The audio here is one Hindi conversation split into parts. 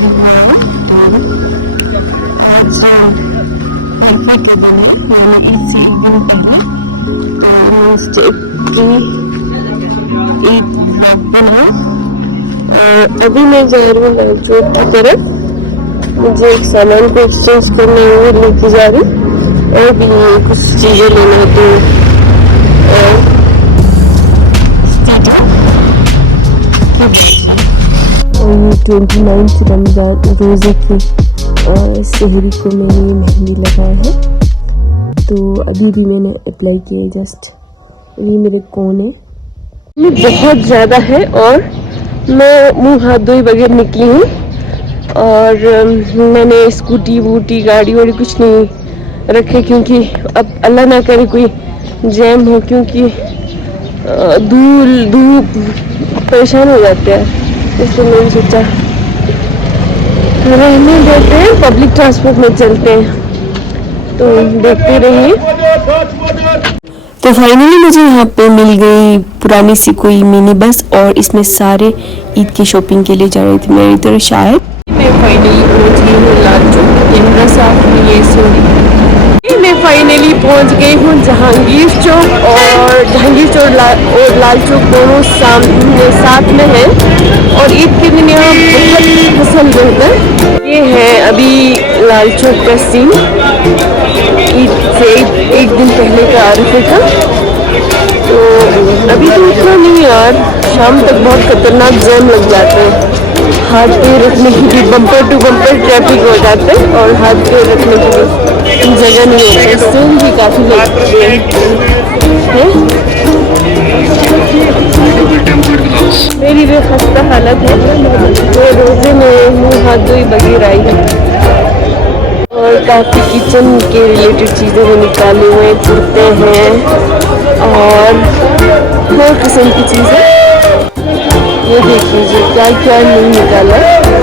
अभी मैं जा रही हूँ लाल चौक की तरफ। मुझे एक सामान को एक्सचेंज करने और लेके जा रही और भी कुछ चीजें लेना तो 29 रमजान रोज़े की सहरी को मैंने मेहंदी लगाया है। तो अभी भी मैंने अप्लाई किया है, जस्ट ये मेरे कोन है। ये बहुत ज़्यादा है और मैं मुंह हाथ धोए बगैर निकली हूँ और मैंने स्कूटी वूटी गाड़ी वाड़ी कुछ नहीं रखे, क्योंकि अब अल्लाह ना करे कोई जैम हो, क्योंकि धूप परेशान हो जाते हैं। इसलिए मैंने सोचा रहने देते हैं, पब्लिक ट्रांसपोर्ट में चलते हैं। तो देखते रहिए। तो फाइनली मुझे यहाँ पे मिल गई पुरानी सी कोई मिनी बस और इसमें सारे ईद की शॉपिंग के लिए जा रही थी मेरी तरह। शायद मैं फाइनली पहुँच गई हूँ लाल चौक। कैमरा साफ नहीं है, सॉरी। मैं फाइनली पहुँच गई हूँ जहांगीर चौक, और जहांगीर चौक और लाल चौक दोनों साथ में है। और ईद के दिन यहाँ बहुत पसंद रहता है। ये है अभी लाल चौक का सीन। ईद से एक दिन पहले का आरफे था। तो अभी तो इतना नहीं यार, शाम तक बहुत खतरनाक जैम लग जाते हैं। हाथ पैर रखने की भी बम्पर टू बम्पर ट्रैफिक हो जाते हैं और हाथ पैर रखने की भी जगह नहीं होती है। सेल भी काफ़ी लगते हैं। मेरी भी खस्ता हालत है, तो रोज़े में मुँह हाथ धोई बगैर आई है। और काफ़ी किचन के रिलेटेड चीज़ें वो निकाले हुए, कुर्ते हैं और हर किस्म की चीज़ें। ये देख लीजिए क्या क्या नहीं निकाला।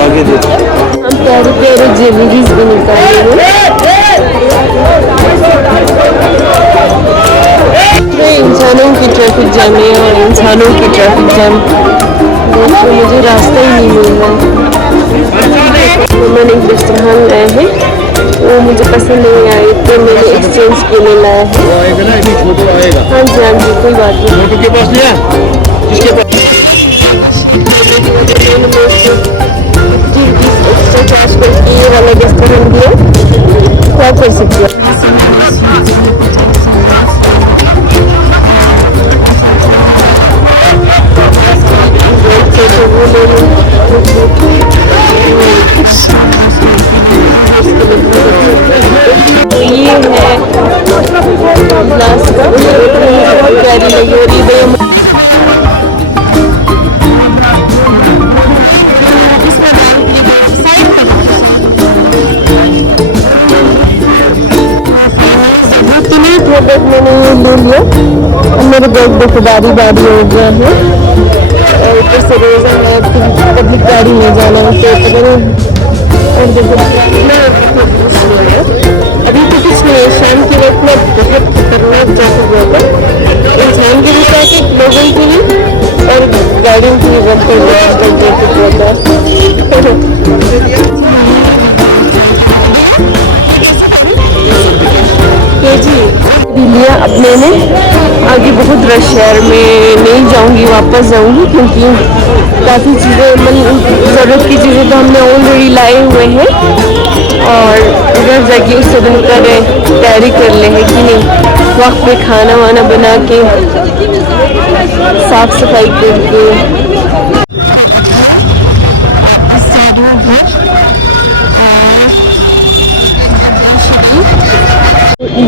आगे देखिए, हम प्यारे प्यारे ज्वेलरीज भी निकाले हुए। इंसानों की ट्रैफिक जैम है और इंसानों की ट्रैफिक जैम देखो, मुझे रास्ता ही नहीं मिल रहा है। मैंने एक रेस्टोरेंट लाए हैं, वो मुझे पसंद नहीं आए तो मैंने एक्सचेंज के लिए लाया है। हाँ जी कोई बात नहीं। ये वाला रेस्टोरेंट भी है, क्या कर सकते हैं। ये है ग्लास का प्यारी लगी और ये बैग मैंने ले लिया और मेरे बैग देखो बारी हो गया है। और ऊपर से रोज़ा है, पब्लिक गाड़ी में जाना है तो और देखो अभी तो कुछ नहीं है। शाम के वक्त में बहुत खतरनाक ट्रैफिक हुआ था, इंसान के भी ट्रैफिक, लोगों के भी और गाड़ियों की भी बहुत ट्रैफिक हुआ था जी। लिया अपने ने, आगे बहुत रश शहर में नहीं जाऊंगी, वापस जाऊंगी क्योंकि काफ़ी चीज़ें मतलब ज़रूरत की चीज़ें तो हमने ऑलरेडी लाए हुए हैं और उधर जाके उससे बेहतर है तैयारी कर ले है कि नहीं, वक्त पे खाना वाना बना के साफ सफाई करके।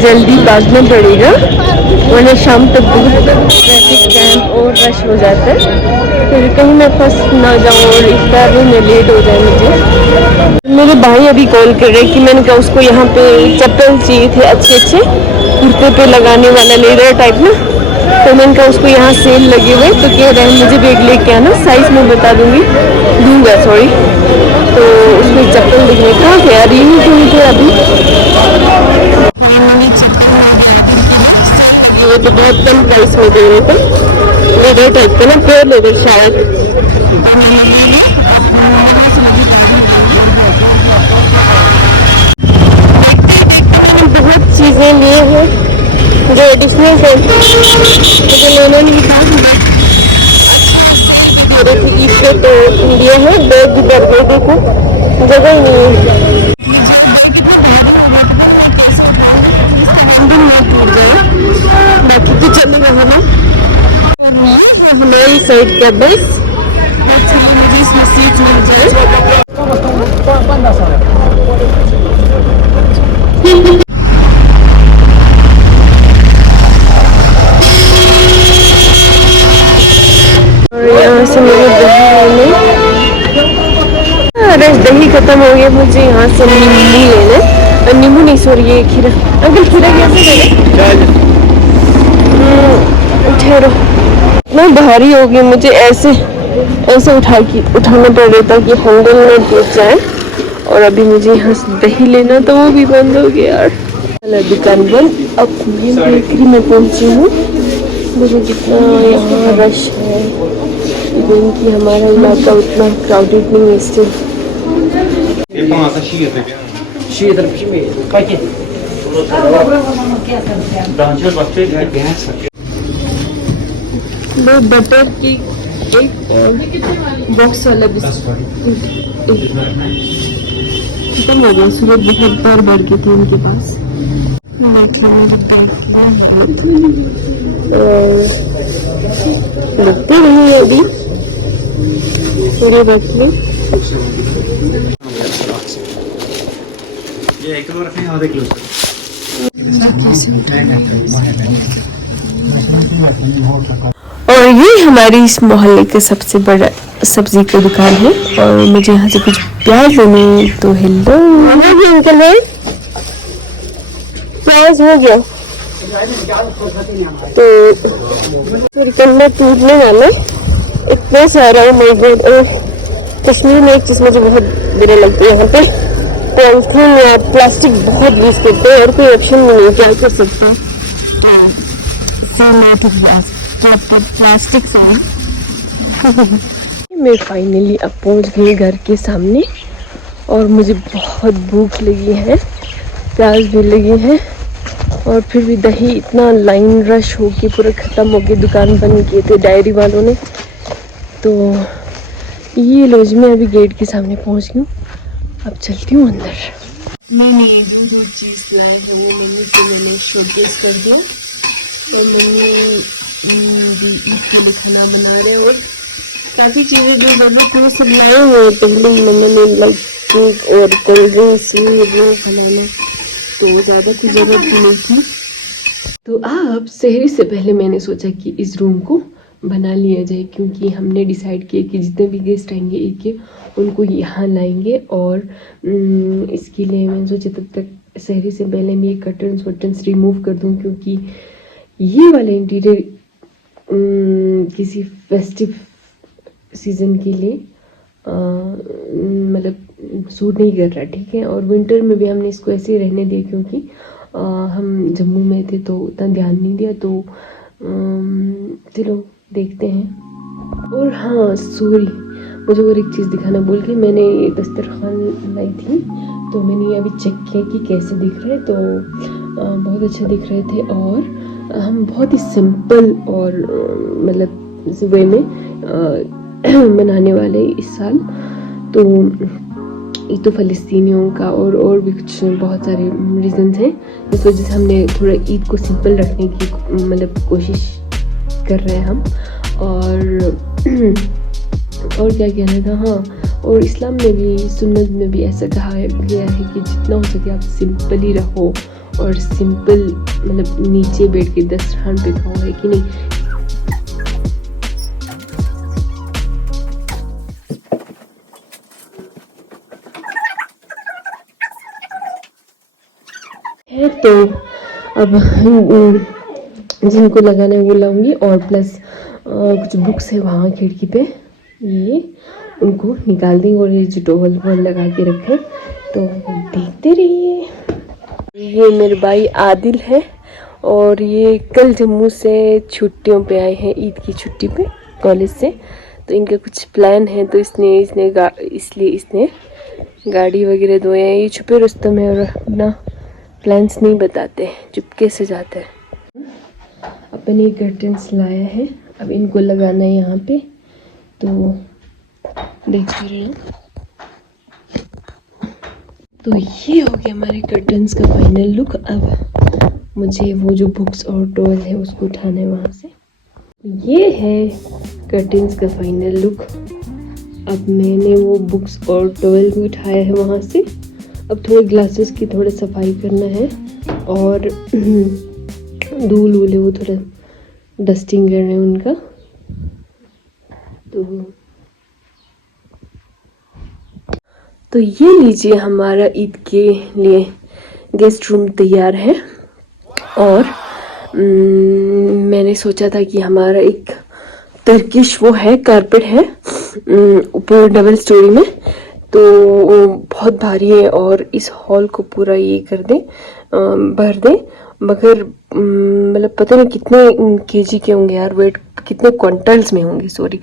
जल्दी भागना पड़ेगा वरना शाम तक बहुत ट्रैफिक जैम और रश हो जाता है, फिर कहीं मैं फंस ना जाऊँ और इफ्तार में लेट हो जाए मुझे। मेरे भाई अभी कॉल कर रहे कि मैंने कहा उसको यहाँ पे चप्पल चाहिए थे अच्छे कुर्ते पे लगाने वाला लेदर टाइप ना, तो मैंने कहा उसको यहाँ सेल लगे हुए तो कह रहे हैं मुझे भी एक लेके आना, साइज़ में बता दूँगा सॉरी। तो उसमें चप्पल दिखने कहाँ थे यार, यही कहीं थे अभी। ये तो बहुत कम प्राइस में दे रहे थे, लेदर टाइप का ना, प्योर लेदर शायद। इसमें से मुझे लेना नहीं था, मेरे ईद पे तो ये है बैग इधर पे, देखो जगह ही नहीं है। बाकी तो चलेगा हमें हमारी साइड का बस, मुझे इसमें सीट मिल जाए। और यहाँ से मेरे दही खत्म हो गया, मुझे यहाँ से नींबू लेना, नींबू नहीं सॉरी ये खीरा। अंकल खीरा कैसे दे ठहरो, मैं भारी हो गई, मुझे ऐसे ऐसे उठाना पड़ रहा था कि हैंडल में टूट जाए। और अभी मुझे यहाँ से दही लेना, तो वो भी बंद हो गया यार, दुकान बंद। अब मैं बेकरी में पहुंची हूँ, मुझे कितना यहाँ रश है, कि हमारा इलाका उतना क्राउडेड नहीं है स्टिल। दो बटर की एक बॉक्स वाला बिस्कुट सूरत बहुत बार बढ़ गई थी उनके पास। लगते नहीं अभी पूरे बैठने। और ये हमारी इस मोहल्ले का सबसे बड़ा सब्जी की दुकान है, और मुझे यहाँ से कुछ प्याज लेने, तो हेलो अंकल है, प्याज हो गया तो कंधा टूटने वाला इतना सारा। कश्मीर में एक चीज मुझे बहुत बुरे लगती है, यहाँ पे पॉलिथीन या प्लास्टिक बहुत यूज करते हैं और कोई ऑप्शन नहीं, क्या कर सकते हैं। प्लास्टिक मैं फाइनली अब पहुंच गई घर के सामने, और मुझे बहुत भूख लगी है, प्यास भी लगी है, और फिर भी दही इतना लाइन रश हो के पूरा ख़त्म हो गया, दुकान बंद किए थे डायरी वालों ने। तो ये लो जी, मैं अभी गेट के सामने पहुंच गई हूँ, अब चलती हूँ अंदर। मैंने जो चीज़ लाई है वो मम्मी को मैंने शोकेस कर दिया, तो मम्मी ईद का खाना बना रहे, और काफ़ी चीज़ें जो ज़रूरत है सब लाए हुए हैं। पहले मम्मी ने लाइक केक और कोल्ड ड्रिंक्स बनाना, तो ज़्यादा की ज़रूरत नहीं थी। तो अब सहरी से पहले मैंने सोचा कि इस रूम को बना लिया जाए, क्योंकि हमने डिसाइड किया कि जितने भी गेस्ट आएंगे एक के उनको यहाँ लाएंगे। और इसके लिए मैंने सोचा तब तक सहरी से पहले मैं ये कर्टन्स वर्टन्स रिमूव कर दूँ, क्योंकि ये वाला इंटीरियर किसी फेस्टिव सीज़न के लिए मतलब सूट नहीं कर रहा, ठीक है। और विंटर में भी हमने इसको ऐसे ही रहने दिया, क्योंकि हम जम्मू में थे तो उतना ध्यान नहीं दिया, तो चलो देखते हैं। और हाँ सॉरी, मुझे और एक चीज़ दिखाना भूल गई, मैंने ये दस्तरखान लाई थी, तो मैंने ये अभी चेक किया कि कैसे दिख रहे, तो बहुत अच्छा दिख रहे थे। और हम बहुत ही सिंपल और मतलब वे में मनाने वाले इस साल, तो एक तो फ़लस्तीनियों का और भी कुछ बहुत सारे रीज़न्स हैं, इस वजह से हमने थोड़ा ईद को सिंपल रखने की मतलब कोशिश कर रहे हैं हम। और क्या कहना था, हाँ, और इस्लाम में भी सुन्नत में भी ऐसा कहा गया है कि जितना हो सके आप सिंपल ही रहो, और सिंपल मतलब नीचे बैठ के दस्तरखान पे खाओ, है कि नहीं। तो अब जिनको लगाना है वो लाऊंगी, और प्लस कुछ बुक्स है वहाँ खिड़की पे, ये उनको निकाल देंगे, और ये जो टॉवल लगा के रखे, तो देखते रहिए। ये मेरे भाई आदिल है, और ये कल जम्मू से छुट्टियों पे आए हैं, ईद की छुट्टी पे कॉलेज से, तो इनका कुछ प्लान है, तो इसलिए इसने गाड़ी वगैरह धोया है। ये छुपे रुस्तम है और अपना प्लान्स नहीं बताते, चुपके से जाते हैं। पापा ने कर्टन्स लाया है, अब इनको लगाना है यहाँ पे, तो देखते रहे। तो ये हो गया हमारे कर्टन्स का फाइनल लुक। अब मुझे वो जो बुक्स और टॉवल है उसको उठाना है वहाँ से। ये है कर्टन्स का फाइनल लुक। अब मैंने वो बुक्स और टॉवल भी उठाया है वहाँ से। अब थोड़े ग्लासेस की थोड़ा सफाई करना है और धूल वूल है वो थोड़ा डस्टिंग करना है उनका। तो ये लीजिए हमारा ईद के लिए गेस्ट रूम तैयार है। और मैंने सोचा था कि हमारा एक टर्किश वो है कारपेट है ऊपर डबल स्टोरी में, तो बहुत भारी है और इस हॉल को पूरा ये कर दें, भर दें, मगर मतलब पता नहीं कितने केजी के होंगे यार, वेट कितने क्विंटल्स में होंगे, सॉरी।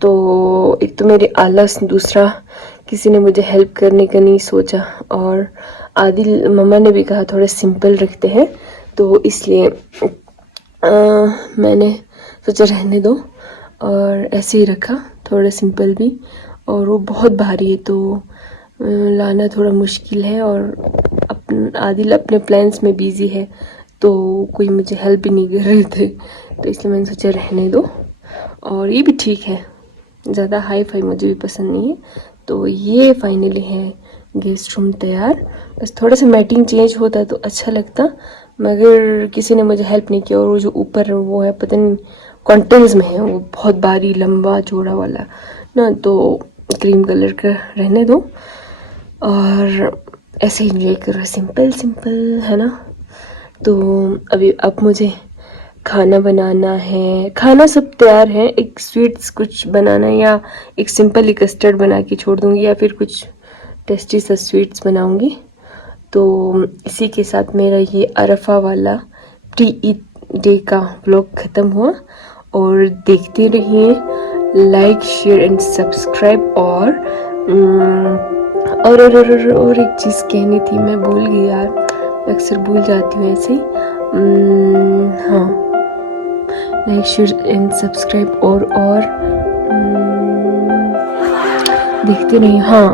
तो एक तो मेरे आलस, दूसरा किसी ने मुझे हेल्प करने का नहीं सोचा, और आदिल मम्मा ने भी कहा थोड़ा सिंपल रखते हैं, तो इसलिए मैंने सोचा रहने दो और ऐसे ही रखा, थोड़ा सिंपल भी। और वो बहुत भारी है तो लाना थोड़ा मुश्किल है, और आदिल अपने प्लान्स में बिजी है, तो कोई मुझे हेल्प भी नहीं कर रहे थे, तो इसलिए मैंने सोचा रहने दो। और ये भी ठीक है, ज़्यादा हाई फाई मुझे भी पसंद नहीं है। तो ये फाइनली है गेस्ट रूम तैयार। बस थोड़ा सा मैटिंग चेंज होता तो अच्छा लगता, मगर किसी ने मुझे हेल्प नहीं किया। और वो जो ऊपर वो है पता नहीं क्विंटल्स में है, वो बहुत भारी लंबा चौड़ा वाला ना, तो क्रीम कलर का रहने दो और ऐसे ही इंजॉय करो, सिंपल सिंपल है ना। तो अब मुझे खाना बनाना है, खाना सब तैयार है, एक स्वीट्स कुछ बनाना है, या एक सिंपल ही कस्टर्ड बना के छोड़ दूँगी, या फिर कुछ टेस्टी सा स्वीट्स बनाऊँगी। तो इसी के साथ मेरा ये अरफा वाला प्री ईद डे का व्लॉग ख़त्म हुआ। और देखते रहिए, लाइक शेयर एंड सब्सक्राइब। और एक चीज़ कहनी थी, मैं भूल गई यार, अक्सर भूल जाती हूँ ऐसे ही। हाँ, लाइक शेयर एंड सब्सक्राइब और देखते रहिए। हाँ,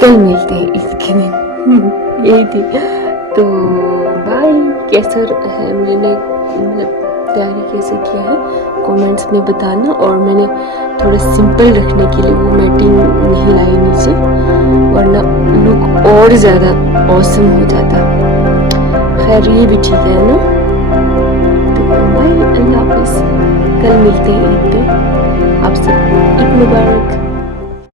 कल मिलते हैं ईद के दिन। यही थी। तो बाय। कैसा है मैंने मतलब तैयारी कैसे किया है कमेंट्स में बताना। और मैंने थोड़ा सिंपल रखने के लिए वो मैटिंग नहीं लाई नीचे, वरना लुक और ज़्यादा ऑसम हो जाता। खैर ये भी ठीक है ना। तो बाय, अल्लाह हाफिज़, कल मिलते हैं ईद पे। आप सब ईद मुबारक।